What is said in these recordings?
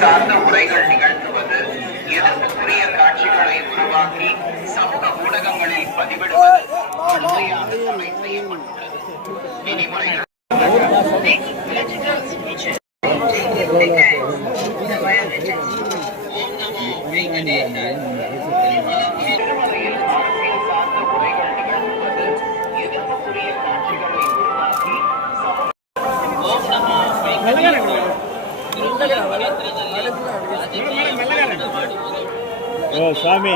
சார்ந்த உரைகள் நிகழ்த்துவது, எதிர்ப்புக்குரிய காட்சிகளை உருவாக்கி சமூக ஊடகங்களில் பதிவிடுவது கடுமையாக தடை செய்யப்பட்டுள்ளது. விதிமுறைகள் స్వామి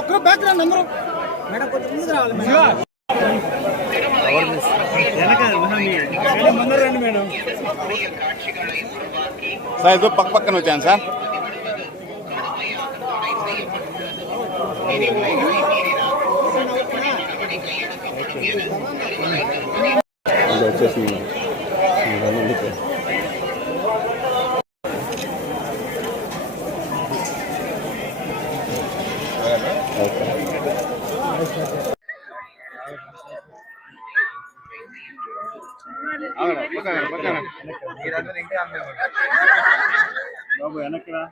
ఒక్కరు బ్యాక్గ్రౌండ్ అందరూ మేడం కొంచెం ముందుకు రావాలి మేడం. సార్ ఇదో పక్క పక్కన వచ్చాను సార్. వచ్చేసి బాబు వెనక్రా.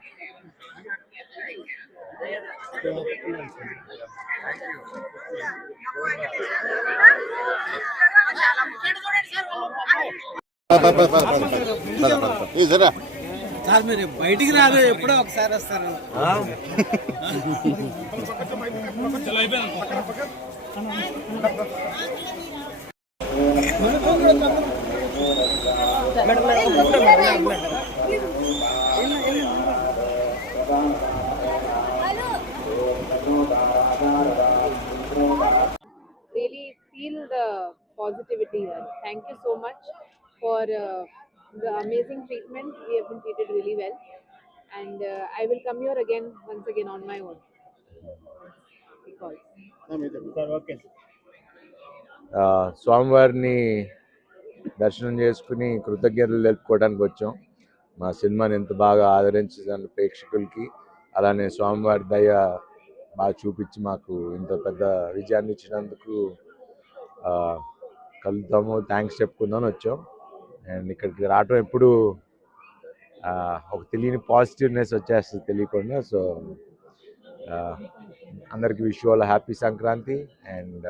సార్ మీరు బయటికి రాదు, ఎప్పుడో ఒకసారి వస్తారు. Really feel the positivity here. Thank you so much for the amazing treatment. We have been treated really well, and I will come here again once again on my own. Because స్వామివారిని దర్శనం చేసుకుని కృతజ్ఞతలు తెలుపుకోవడానికి వచ్చాం. మా సినిమాని ఎంత బాగా ఆదరించిన ప్రేక్షకులకి, అలానే స్వామివారి దయ బాగా చూపించి మాకు ఇంత పెద్ద విజయాన్ని ఇచ్చినందుకు కలుద్దాము, థ్యాంక్స్ చెప్పుకుందామని వచ్చాం. అండ్ ఇక్కడికి రావటం ఎప్పుడు ఒక తెలియని పాజిటివ్నెస్ వచ్చేస్తుంది తెలియకుండా. సో అందరికి wish all happy Sankranti. And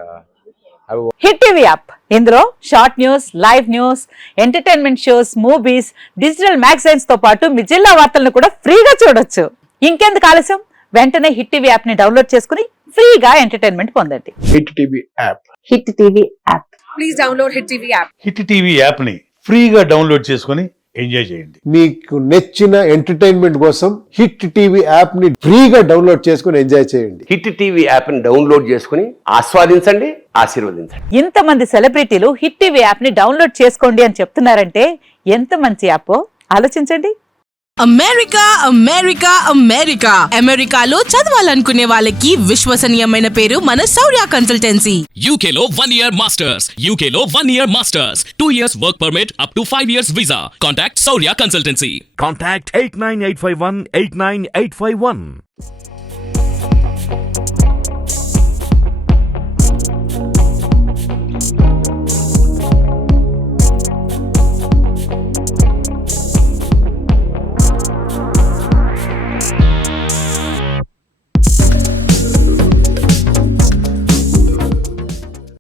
hit TV app, ఇందులో short news, live news, entertainment shows, movies, digital magazines తో పాటు మీ జిల్లా వార్తలను కూడా ఫ్రీగా చూడొచ్చు. ఇంకెందుకు ఆలస్యం, వెంటనే హిట్ టీవీ యాప్ ని డౌన్లోడ్ చేసుకుని ఫ్రీగా ఎంటర్టైన్మెంట్ పొందండి. Hit TV app, hit TV app, please download Hit TV app. Hit TV app ని ఫ్రీగా డౌన్లోడ్ చేసుకుని ఎంజాయ్ చేయండి. మీకు నచ్చిన ఎంటర్టైన్మెంట్ కోసం హిట్ టీవీ యాప్ ని ఫ్రీగా డౌన్లోడ్ చేసుకుని ఎంజాయ్ చేయండి. హిట్ టీవీ యాప్ ని డౌన్లోడ్ చేసుకుని ఆస్వాదించండి, ఆశీర్వదించండి. ఇంతమంది సెలబ్రిటీలు హిట్ టీవీ యాప్ ని డౌన్లోడ్ చేసుకోండి అని చెప్తున్నారంటే ఎంత మంచి యాప్ ఆలోచించండి. అమెరికా అమెరికా అమెరికా అమెరికాలో చదవాలనుకునే వాళ్ళకి విశ్వసనీయమైన పేరు మన శౌర్య కన్సల్టెన్సీ. UK లో 1 year masters, UK లో 1 year masters, 2 years work permit up to 5 years visa. Contact Saurya Consultancy. Contact 89851 89851.